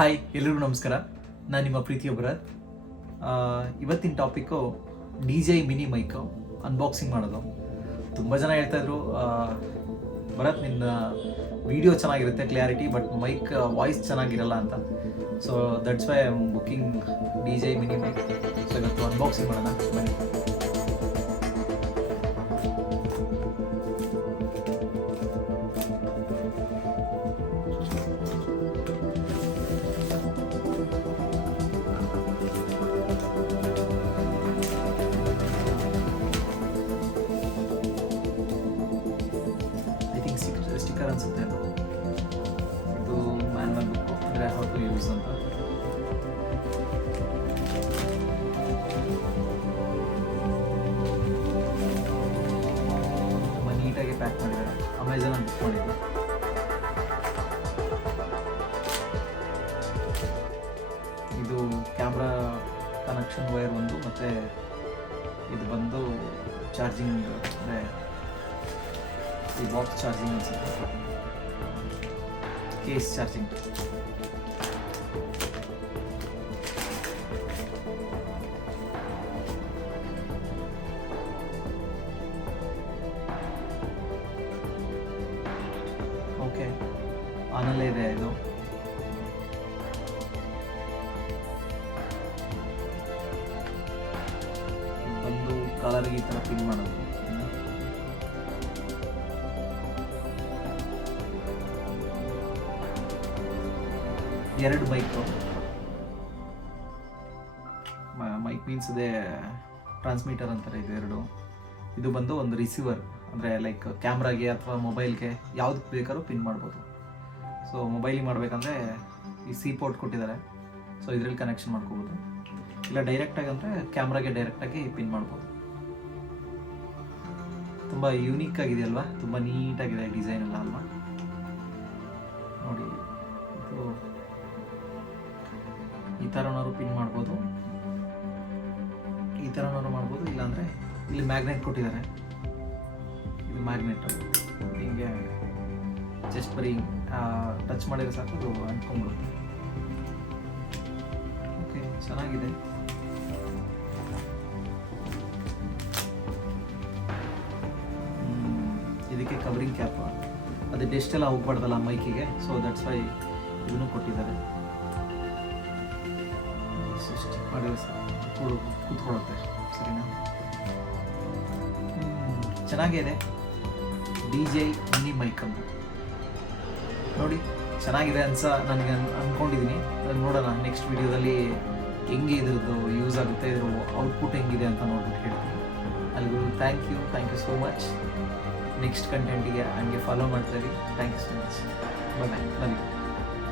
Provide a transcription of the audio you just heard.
Hi, ಎಲ್ರಿಗೂ ನಮಸ್ಕಾರ. ನಾನು ನಿಮ್ಮ ಪ್ರೀತಿಯ ಭರತ್. ಇವತ್ತಿನ topic DJI mini mic unboxing ಮಾಡೋದು. ತುಂಬ ಜನ ಹೇಳ್ತಾಯಿದ್ರು, ಭರತ್ ನಿನ್ನ ವಿಡಿಯೋ ಚೆನ್ನಾಗಿರುತ್ತೆ, ಕ್ಲಿಯಾರಿಟಿ, ಬಟ್ ಮೈಕ್ ವಾಯ್ಸ್ ಚೆನ್ನಾಗಿರಲ್ಲ ಅಂತ. So that's why I am booking DJI mini mic. So ಇವತ್ತು ಅನ್ಬಾಕ್ಸಿಂಗ್ ಮಾಡೋಣ ಬನ್ನಿ. ಸ್ಟಿಕ್ಕರ್ ಅನ್ಸುತ್ತೆ ಇದು ಮ್ಯಾನ್ಯಲ್ ಬುಕ್ಕು, ಅಂದರೆ ಹೌ ಟು ಯೂಸ್ ಅಂತ. ತುಂಬ ನೀಟಾಗಿ ಪ್ಯಾಕ್ ಮಾಡಿದ್ದಾರೆ. ಅಮೆಝಾನಲ್ಲಿ ಬುಕ್ ಮಾಡಿದ್ದು. ಇದು ಕ್ಯಾಮ್ರಾ ಕನೆಕ್ಷನ್ ವೈರ್ ಒಂದು, ಮತ್ತು ಇದು ಬಂದು ಚಾರ್ಜಿಂಗ್, ಅಂದರೆ ಈ ಬಾಕ್ಸ್ ಚಾರ್ಜಿಂಗ್ ಅನ್ಸುತ್ತೆ, ಕೇಸ್ ಚಾರ್ಜಿಂಗ್. ಓಕೆ, ಆನಲ್ಲೇ ಇದೆ. ಇದು ಬಂದು ಕಲರ್ಗೆ ಈ ಥರ ಪಿನ್ ಮಾಡೋದು. ಎರಡು ಮೈಕು, ಮೈಕ್ ಮೀನ್ಸ್ ಇದೆ ಟ್ರಾನ್ಸ್ಮಿಟರ್ ಅಂತಾರೆ ಇದು ಎರಡು. ಇದು ಬಂದು ಒಂದು ರಿಸೀವರ್, ಅಂದರೆ ಲೈಕ್ ಕ್ಯಾಮ್ರಾಗೆ ಅಥವಾ ಮೊಬೈಲ್ಗೆ ಯಾವ್ದಕ್ಕೆ ಬೇಕಾದ್ರೂ ಪಿನ್ ಮಾಡ್ಬೋದು. ಸೊ ಮೊಬೈಲಿಗೆ ಮಾಡಬೇಕಂದ್ರೆ ಈ ಸಿ ಪೋರ್ಟ್ ಕೊಟ್ಟಿದ್ದಾರೆ, ಸೊ ಇದರಲ್ಲಿ ಕನೆಕ್ಷನ್ ಮಾಡ್ಕೋಬೋದು. ಇಲ್ಲ ಡೈರೆಕ್ಟಾಗಿ ಅಂದರೆ ಕ್ಯಾಮ್ರಾಗೆ ಡೈರೆಕ್ಟಾಗಿ ಪಿನ್ ಮಾಡ್ಬೋದು. ತುಂಬ ಯೂನಿಕ್ ಆಗಿದೆ ಅಲ್ವಾ, ತುಂಬ ನೀಟಾಗಿದೆ ಡಿಸೈನ್ ಎಲ್ಲ ಅಲ್ವಾ. ನೋಡಿ, ಇದು ಈ ಥರನಾದ್ರು ಪಿನ್ ಮಾಡ್ಬೋದು, ಈ ಥರನಾದ್ರು ಮಾಡ್ಬೋದು. ಇಲ್ಲಾಂದರೆ ಇಲ್ಲಿ ಮ್ಯಾಗ್ನೆಟ್ ಕೊಟ್ಟಿದ್ದಾರೆ. ಇದು ಮ್ಯಾಗ್ನೆಟ್ ಹಿಂಗೆ ಜಸ್ಟ್ ಬರೀ ಟಚ್ ಮಾಡಿದ್ರೆ ಸಾಕು, ಅದು ಅಂಟ್ಕೊಂಡ್ಬಿಡುತ್ತೆ. ಓಕೆ, ಚೆನ್ನಾಗಿದೆ. ಇದಕ್ಕೆ ಕವರಿಂಗ್ ಕ್ಯಾಪ್, ಅದು ಡೆಸ್ಟ್ ಎಲ್ಲ ಹೋಗ್ಬಾರ್ದಲ್ಲ ಮೈಕಿಗೆ, ಸೊ ದಟ್ಸ್ ವೈ ಇದನ್ನು ಕೊಟ್ಟಿದ್ದಾರೆ. ಮಾಡಿದ್ರೆ ಕೂತ್ಕೊಳ್ಳುತ್ತೆ, ಸರಿನಾ? ಚೆನ್ನಾಗಿದೆ DJI ಮಿನಿ ಮೈಕ್ ಅಂತ. ನೋಡಿ, ಚೆನ್ನಾಗಿದೆ ನನಗೆ ಅಂದ್ಕೊಂಡಿದ್ದೀನಿ. ನೋಡೋಣ ನೆಕ್ಸ್ಟ್ ವಿಡಿಯೋದಲ್ಲಿ ಹೆಂಗೆ ಇದ್ರದ್ದು ಯೂಸ್ ಆಗುತ್ತೆ, ಇದ್ರ ಔಟ್ಪುಟ್ ಹೆಂಗಿದೆ ಅಂತ ನೋಡ್ಬಿಟ್ಟು ಹೇಳ್ತೀನಿ. ಅಲ್ಲಿಗೂ thank you so much. Next ಕಂಟೆಂಟಿಗೆ ಹಂಗೆ ಫಾಲೋ ಮಾಡ್ತಾ ಇರಿ. Thank you so much. Bye.